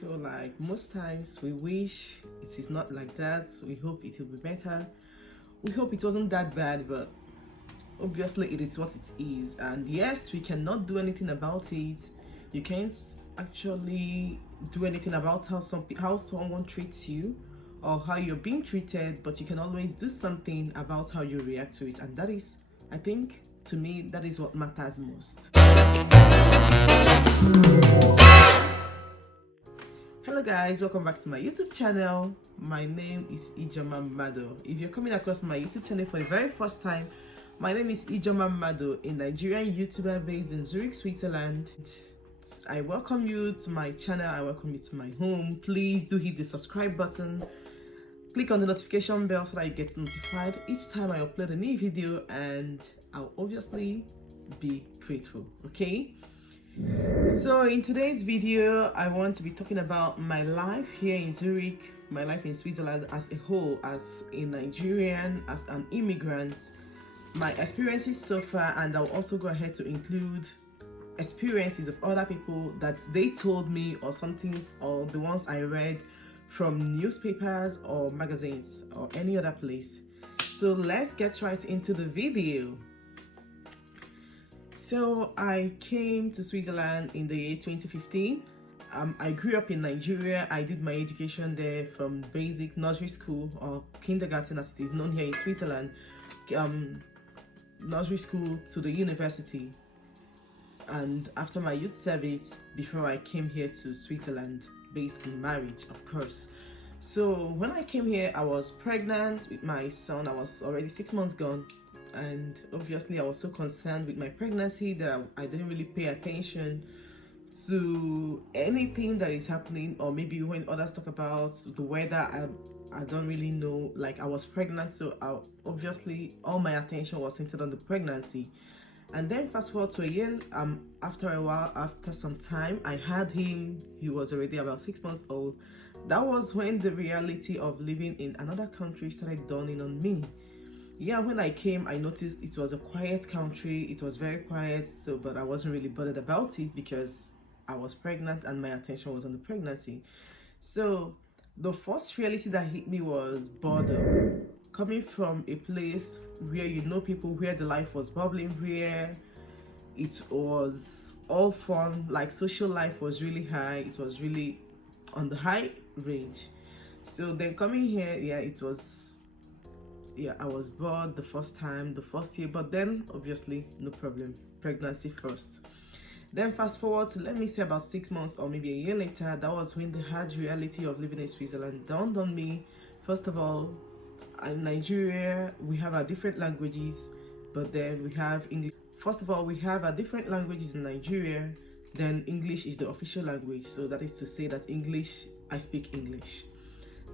So like most times we wish it is not like that. We hope it will be better. We hope it wasn't that bad, but obviously it is what it is. And yes, we cannot do anything about it. You can't actually do anything about how someone treats you or how you're being treated, but you can always do something about how you react to it. And that is, I think, to me, that is what matters most. Hello guys, welcome back to my YouTube channel. My name is Ijoma Mado. If you're coming across my YouTube channel for the very first time, my name is Ijoma Mado, a Nigerian YouTuber based in Zurich, Switzerland. I welcome you to my channel. I welcome you to my home. Please do hit the subscribe button. Click on the notification bell so that you get notified each time I upload a new video, and I'll obviously be grateful. Okay? So in today's video, I want to be talking about my life here in Zurich, my life in Switzerland as a whole, as a Nigerian, as an immigrant, my experiences so far, and I'll also go ahead to include experiences of other people that they told me, or some things, or the ones I read from newspapers or magazines or any other place. So let's get right into the video. So I came to Switzerland in the year 2015. I grew up in Nigeria. I did my education there from basic nursery school, or kindergarten as it is known here in Switzerland, nursery school to the university. And after my youth service, before I came here to Switzerland, based on marriage, of course. So when I came here, I was pregnant with my son. I was already 6 months gone. And obviously I was so concerned with my pregnancy that I didn't really pay attention to anything that is happening, or maybe when others talk about the weather, I don't really know. Like, I was pregnant, so obviously all my attention was centered on the pregnancy. And then fast forward to a year, after a while, after some time, I had him. He was already about 6 months old. That was when the reality of living in another country started dawning on me. Yeah, when I came, I noticed it was a quiet country. It was very quiet, but I wasn't really bothered about it because I was pregnant and my attention was on the pregnancy. So the first reality that hit me was boredom. Coming from a place where you know people, where the life was bubbling, where it was all fun, like social life was really high. It was really on the high range. So then coming here, I was bored the first year, but then obviously no problem, pregnancy first. Then fast forward to, let me say, about 6 months or maybe a year later, that was when the hard reality of living in Switzerland dawned on me. First of all, in Nigeria, we have our different languages, but then we have English. First of all, we have our different languages in Nigeria, then English is the official language. So that is to say that I speak English.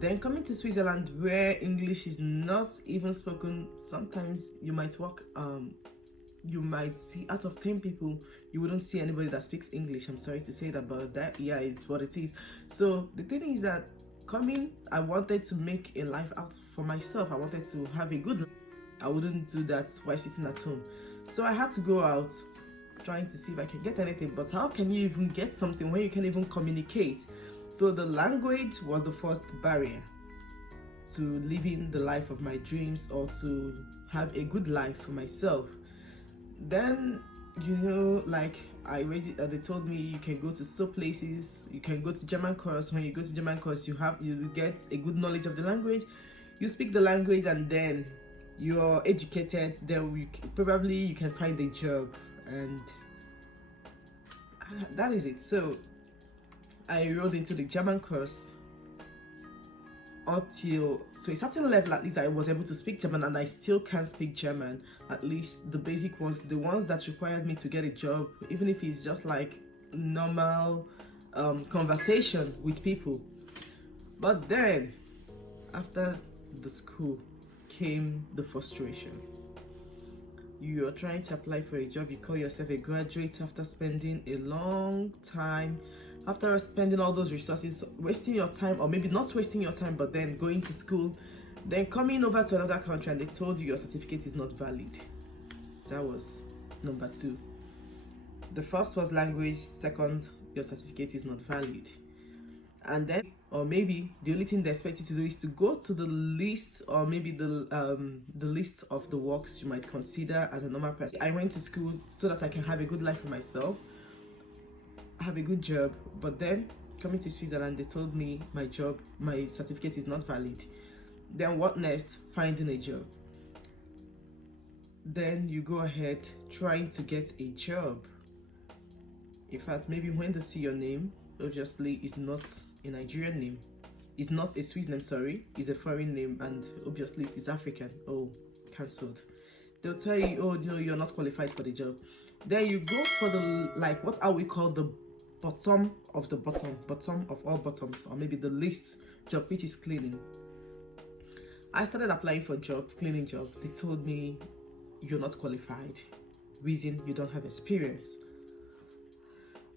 Then coming to Switzerland, where English is not even spoken, sometimes you might you might see out of 10 people, you wouldn't see anybody that speaks English. I'm sorry to say that, but it's what it is. So the thing is that coming, I wanted to make a life out for myself. I wanted to have a good life. I wouldn't do that while sitting at home. So I had to go out trying to see if I can get anything. But how can you even get something when you can't even communicate? So the language was the first barrier to living the life of my dreams, or to have a good life for myself. Then, like they told me, you can go to places, you can go to German course. When you go to German course, you get a good knowledge of the language, you speak the language, and then you're educated. Then probably you can find a job, and that is it. So I enrolled into the German course to a certain level. At least I was able to speak German, and I still can't speak German, at least the basic ones, the ones that required me to get a job, even if it's just like normal conversation with people. But then after the school came the frustration. You're trying to apply for a job, you call yourself a graduate after spending a long time, after spending all those resources, wasting your time, or maybe not wasting your time, but then going to school, then coming over to another country and they told you your certificate is not valid. That was number 2. The first was language, second, your certificate is not valid. and then, or maybe the only thing they expect you to do is to go to the list, or maybe the list of the works you might consider as a normal person. I went to school so that I can have a good life for myself, have a good job, but then coming to Switzerland, they told me my certificate is not valid. Then what next? Finding a job. Then you go ahead trying to get a job. In fact, maybe when they see your name, obviously it's not a Nigerian name, it's not a Swiss name, sorry, it's a foreign name, and obviously it's African. Oh, cancelled. They'll tell you, oh no, you're not qualified for the job. Then you go for the, like, what are we call the bottom of the bottom of all bottoms, or maybe the least job, which is cleaning. I started applying for jobs, cleaning jobs. They told me you're not qualified, reason you don't have experience.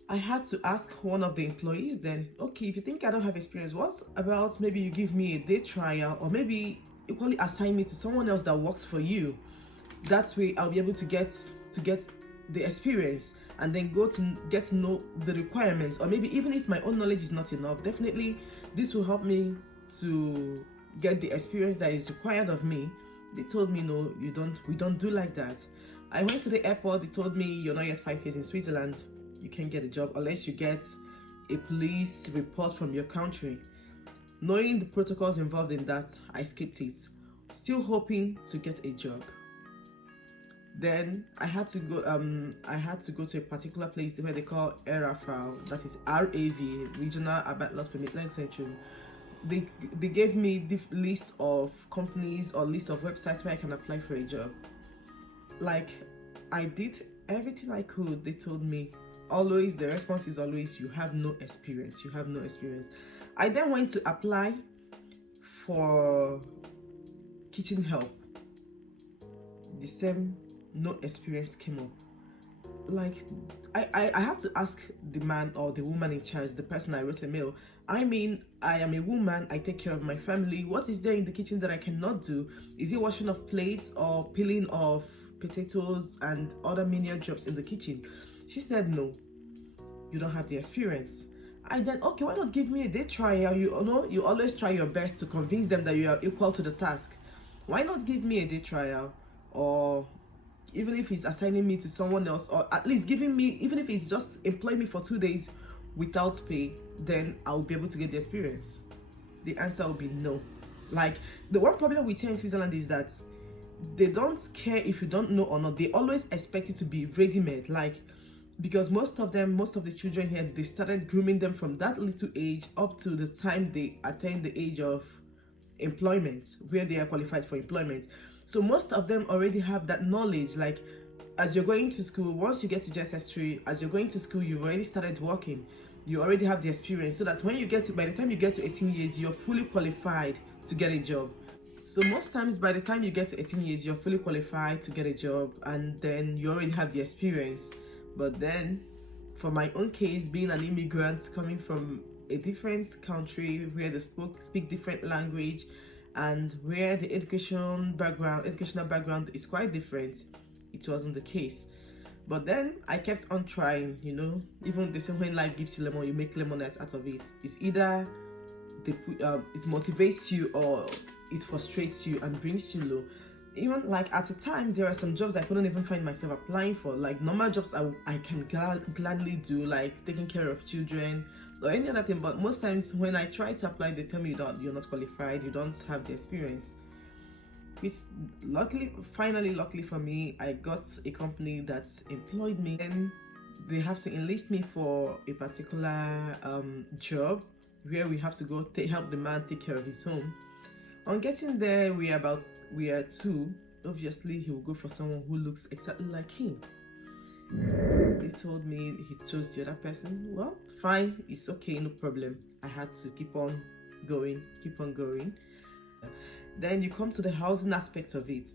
I had to ask one of the employees then, okay, if you think I don't have experience, what about maybe you give me a day trial, or maybe equally assign me to someone else that works for you. That way I'll be able to get the experience, and then get to know the requirements. Or maybe even if my own knowledge is not enough, definitely this will help me to get the experience that is required of me. They told me, no, we don't do like that. I went to the airport. They told me, you're not yet 5 years in Switzerland, you can't get a job unless you get a police report from your country. Knowing the protocols involved in that, I skipped it, still hoping to get a job. Then I had to go to a particular place where they call RAV, that is RAV, Regional Urban Loss Permit Center. They gave me the list of companies or list of websites where I can apply for a job. Like, I did everything I could. They told me, always, the response is always, you have no experience, you have no experience. I then went to apply for kitchen help. The same, no experience came up. Like, I had to ask the man or the woman in charge, the person I wrote a mail, I mean, I am a woman, I take care of my family. What is there in the kitchen that I cannot do? Is it washing of plates or peeling of potatoes and other menial jobs in the kitchen? She said, no, you don't have the experience. I then, okay, why not give me a day trial? You know, you always try your best to convince them that you are equal to the task. Why not give me a day trial? Or even if it's assigning me to someone else, or at least giving me, even if it's just employ me for 2 days without pay, then I'll be able to get the experience. The answer will be no. Like, the one problem with here in Switzerland is that they don't care if you don't know or not. They always expect you to be ready-made, like, because most of the children here, they started grooming them from that little age up to the time they attain the age of employment, where they are qualified for employment. So most of them already have that knowledge. Like, as you're going to school, once you get to JSS3, as you're going to school, you've already started working. You already have the experience, so that when you get to, by the time you get to 18 years, you're fully qualified to get a job. So most times, by the time you get to 18 years, you're fully qualified to get a job, and then you already have the experience. But then, for my own case, being an immigrant coming from a different country where they speak different language, and where the educational background is quite different, it wasn't the case. But then I kept on trying, you know. Even the same, when life gives you lemon, you make lemonade out of it. It's either it motivates you or it frustrates you and brings you low. Even like at the time, there are some jobs I couldn't even find myself applying for. Like normal jobs I can gladly do, like taking care of children or any other thing. But most times when I try to apply, they tell me you're not qualified, you don't have the experience. Which finally luckily for me, I got a company that employed me, and they have to enlist me for a particular job where we have to go help the man take care of his home. On getting there, we are two. Obviously, he will go for someone who looks exactly like him. He told me he chose the other person. Well, fine, it's okay, no problem. I had to keep on going. Then you come to the housing aspect of it.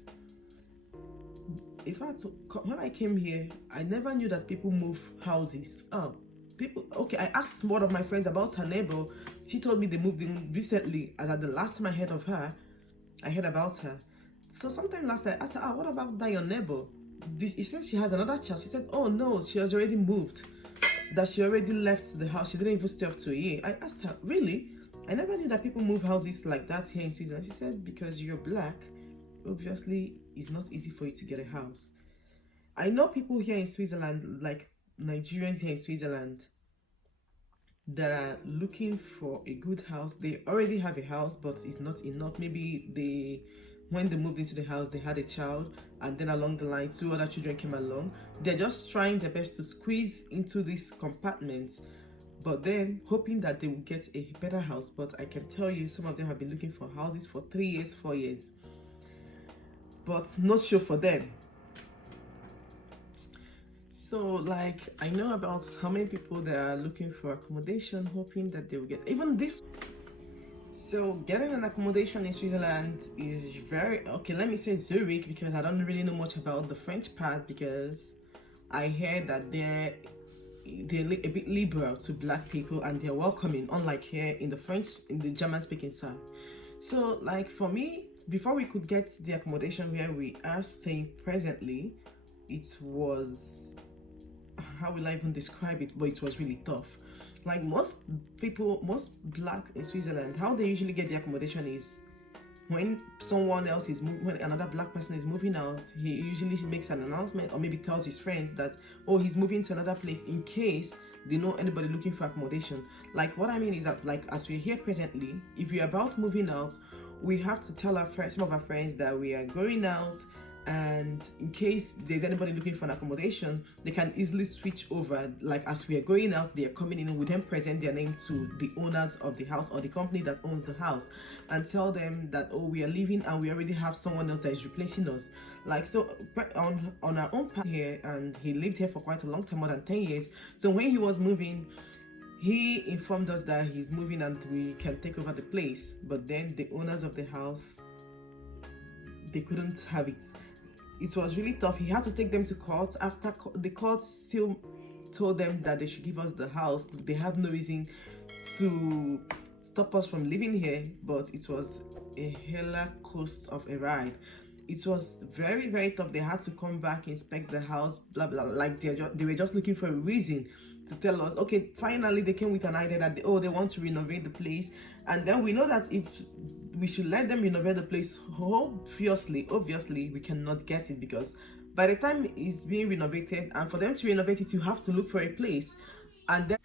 In fact, when I came here, I never knew that people move houses. Okay, I asked one of my friends about her neighbor. She told me they moved in recently, and at the last time I heard about her. So sometime last night, I asked her, what about that your neighbor? Since she has another child, she said, oh no, she has already moved. that she already left the house. She didn't even stay up to a year. I asked her, really? I never knew that people move houses like that here in Switzerland. She said, because you're black, obviously it's not easy for you to get a house. I know people here in Switzerland, like Nigerians here in Switzerland, that are looking for a good house. They already have a house, but it's not enough. Maybe when they moved into the house, they had a child, and then along the line 2 other children came along. They're just trying their best to squeeze into this compartment, but then hoping that they will get a better house. But I can tell you, some of them have been looking for houses for 3 years, 4 years, but not sure for them. So, like, I know about how many people that are looking for accommodation, hoping that they will get even this. So, getting an accommodation in Switzerland is very okay. Let me say Zurich, because I don't really know much about the French part, because I heard that they're a bit liberal to black people and they're welcoming, unlike here in the German-speaking side. So, like, for me, before we could get the accommodation where we are staying presently, it was, how will I even describe it, but it was really tough. Like, most black in Switzerland, how they usually get the accommodation is when when another black person is moving out, he usually makes an announcement, or maybe tells his friends that, oh, he's moving to another place, in case they know anybody looking for accommodation. Like, what I mean is that, like, as we're here presently, if we're about moving out, we have to tell some of our friends that we are going out, and in case there's anybody looking for an accommodation, they can easily switch over. Like, as we are going out, they are coming in, we then present their name to the owners of the house or the company that owns the house, and tell them that, oh, we are leaving and we already have someone else that is replacing us. Like, so on our own part here, and he lived here for quite a long time, more than 10 years. So when he was moving, he informed us that he's moving and we can take over the place. But then the owners of the house, they couldn't have it. It was really tough. He had to take them to court. After the court still told them that they should give us the house. They have no reason to stop us from living here, but it was a hella cost of a ride. It was very, very tough. They had to come back, inspect the house, blah blah. Like, they were just looking for a reason to tell us. Okay, finally they came with an idea that they want to renovate the place, and then we know that if we should let them renovate the place, obviously we cannot get it, because by the time it's being renovated, and for them to renovate it, you have to look for a place. And then,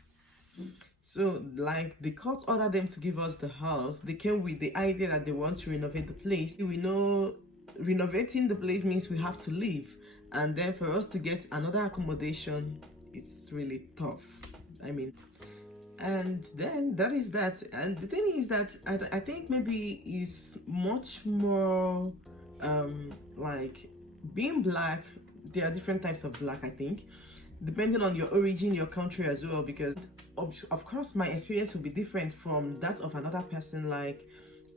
so, like, the court ordered them to give us the house. They came with the idea that they want to renovate the place. We know renovating the place means we have to leave, and then for us to get another accommodation, it's really tough. I mean, and then that is that. And the thing is that I think maybe is much more like, being black, there are different types of black, I think, depending on your origin, your country as well, because of course my experience will be different from that of another person, like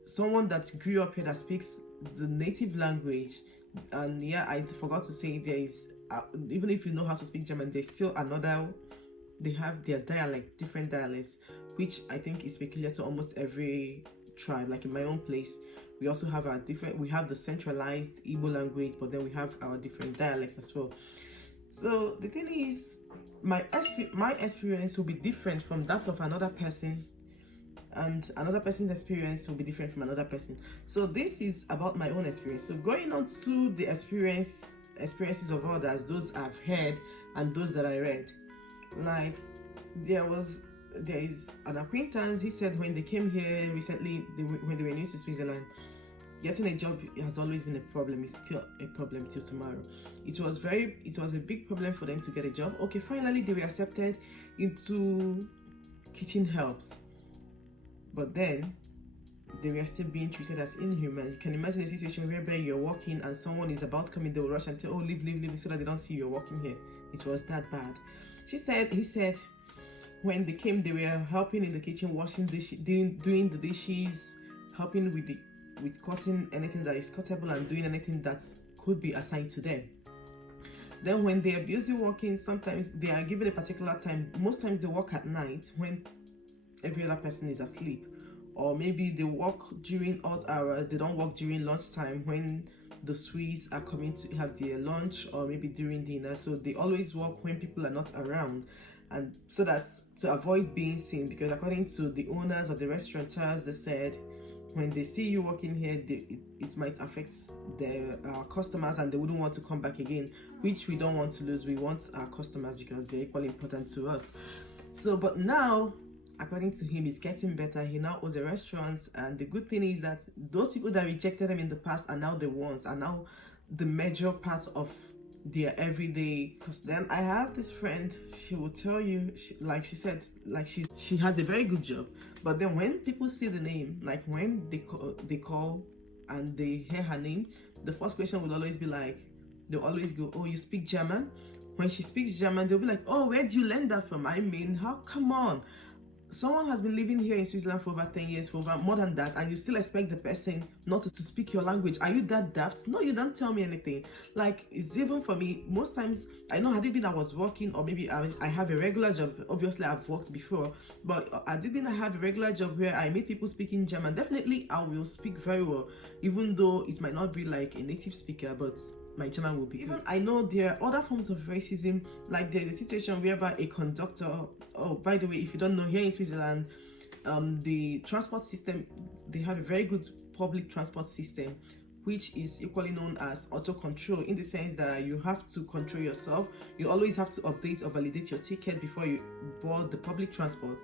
someone that grew up here that speaks the native language. And yeah, I forgot to say, there is even if you know how to speak German, there's still another, they have their dialect, different dialects, which I think is peculiar to almost every tribe. Like in my own place, we also have we have the centralized Igbo language, but then we have our different dialects as well. So the thing is, my experience will be different from that of another person, and another person's experience will be different from another person. So this is about my own experience. So going on to the experiences of others, those I've heard and those that I read. Like, there is an acquaintance. He said when they came here recently, when they were new to Switzerland, getting a job has always been a problem. It's still a problem till tomorrow. It was a big problem for them to get a job. Okay, finally they were accepted into kitchen helps, but then they were still being treated as inhuman. You can imagine a situation whereby you're working and someone is about to come in, they will rush and tell, oh, leave, so that they don't see you're working here. It was that bad. He said when they came, they were helping in the kitchen, washing dishes, doing the dishes, helping with cutting anything that is cuttable, and doing anything that could be assigned to them. Then when they are busy working, sometimes they are given a particular time. Most times they work at night when every other person is asleep, or maybe they work during odd hours. They don't work during lunchtime when the Swiss are coming to have their lunch, or maybe during dinner. So they always work when people are not around. and so that's to avoid being seen, because according to the owners of the restaurateurs, they said when they see you working here, it might affect their customers, and they wouldn't want to come back again, which we don't want to lose. We want our customers because they're equally important to us. So, but now, according to him, it's getting better. He now owns a restaurant, and the good thing is that those people that rejected him in the past are now the ones, are now the major part of their everyday. Because then I have this friend, she will tell you, she said she has a very good job, but then when people see the name, like when they call and they hear her name, the first question would always be like, they'll always go, oh, you speak German? When she speaks German, they'll be like, oh, where do you learn that from? I mean, how come on, someone has been living here in Switzerland for over 10 years, for over more than that, and you still expect the person not to speak your language? Are you that daft? No, you don't tell me anything. Like, it's even for me, most times, I know had it been I was working, or maybe I have a regular job. Obviously I've worked before, but I didn't have a regular job where I meet people speaking German. Definitely I will speak very well, even though it might not be like a native speaker, but my German will be good. I know there are other forms of racism, like there's a situation whereby a conductor, oh, by the way, if you don't know, here in Switzerland, the transport system, they have a very good public transport system, which is equally known as auto control, in the sense that you have to control yourself. You always have to update or validate your ticket before you board the public transport.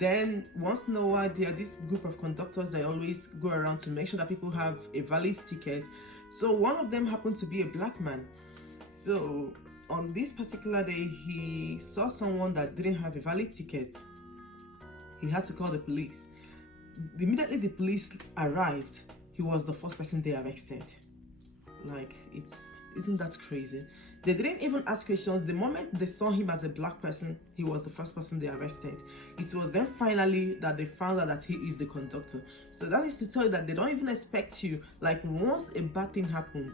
Then once in a while, there are this group of conductors that always go around to make sure that people have a valid ticket. So one of them happened to be a black man. So on this particular day, he saw someone that didn't have a valid ticket. He had to call the police. Immediately the police arrived, he was the first person they arrested. Like, isn't that crazy? They didn't even ask questions. The moment they saw him as a black person, he was the first person they arrested. It was then finally that they found out that he is the conductor. So that is to tell you that they don't even expect you. Like, once a bad thing happens,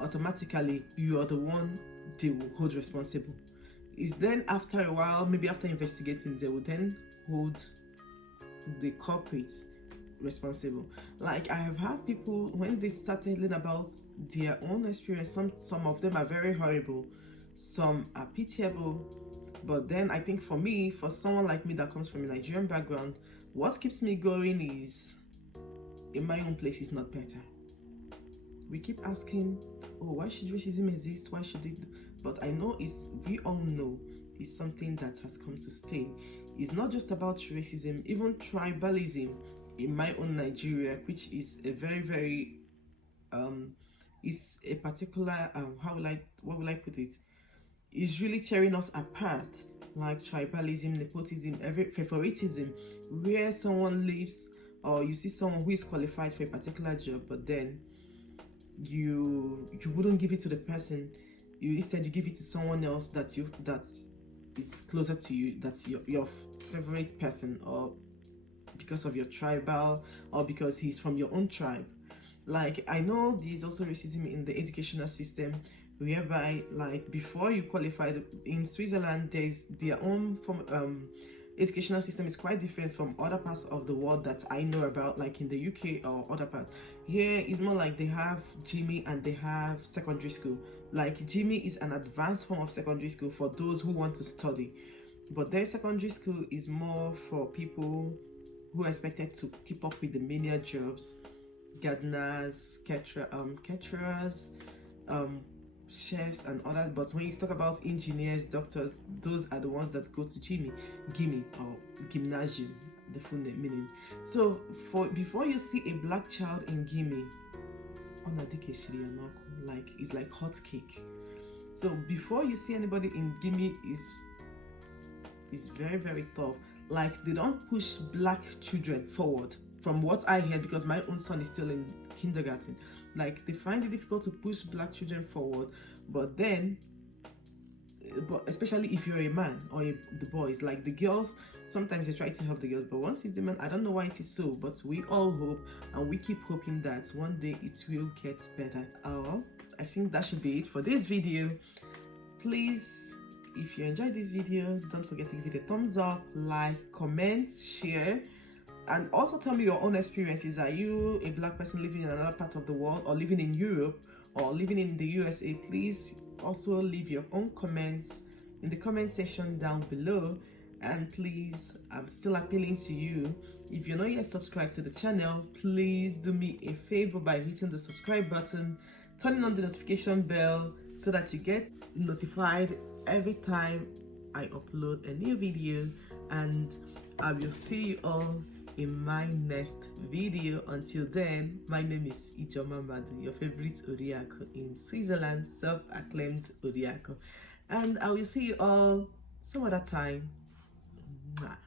automatically you are the one they will hold responsible. It's then after a while, maybe after investigating, they will then hold the culprits responsible. Like, I have had people, when they start telling about their own experience, some of them are very horrible, some are pitiable, but then I think for me, for someone like me that comes from a Nigerian background, what keeps me going is, in my own place is not better. We keep asking, oh, why should racism exist? Why should it? But I know we all know it's something that has come to stay. It's not just about racism, even tribalism in my own Nigeria, which is a very, very is a particular what will I put it, is really tearing us apart. Like tribalism, nepotism, favoritism, where someone lives, or you see someone who is qualified for a particular job, but then you wouldn't give it to the person. Instead you give it to someone else that is closer to you, that's your favorite person, or because of your tribal, or because he's from your own tribe. Like, I know there's also racism in the educational system, whereby, like, before you qualify, in Switzerland, there's their own form, educational system is quite different from other parts of the world that I know about, like in the UK or other parts. Here it's more like they have Jimmy and they have secondary school. Like, Jimmy is an advanced form of secondary school for those who want to study, but their secondary school is more for people who are expected to keep up with the menial jobs, gardeners, caterers, chefs and others. But when you talk about engineers, doctors, those are the ones that go to Gimme or gymnasium, the full name meaning. So before you see a black child in Gimme, like, it's like hot cake. So before you see anybody in Gimme, is very, very tough. Like, they don't push black children forward, from what I hear, because my own son is still in kindergarten. Like, they find it difficult to push black children forward, but especially if you're a man or the boys, like the girls, sometimes they try to help the girls, but once it's the man, I don't know why it is so, but we all hope and we keep hoping that one day it will get better. I think that should be it for this video. Please, if you enjoyed this video, don't forget to give it a thumbs up, like, comment, share, and also tell me your own experiences. Are you a black person living in another part of the world, or living in Europe, or living in the USA? Please also leave your own comments in the comment section down below. And please, I'm still appealing to you, if you're not yet subscribed to the channel, please do me a favor by hitting the subscribe button, turning on the notification bell so that you get notified every time I upload a new video. And I will see you all in my next video. Until then, my name is Ijoma Madu, your favorite Oriako in Switzerland, self-acclaimed Oriako, and I will see you all some other time. Mwah.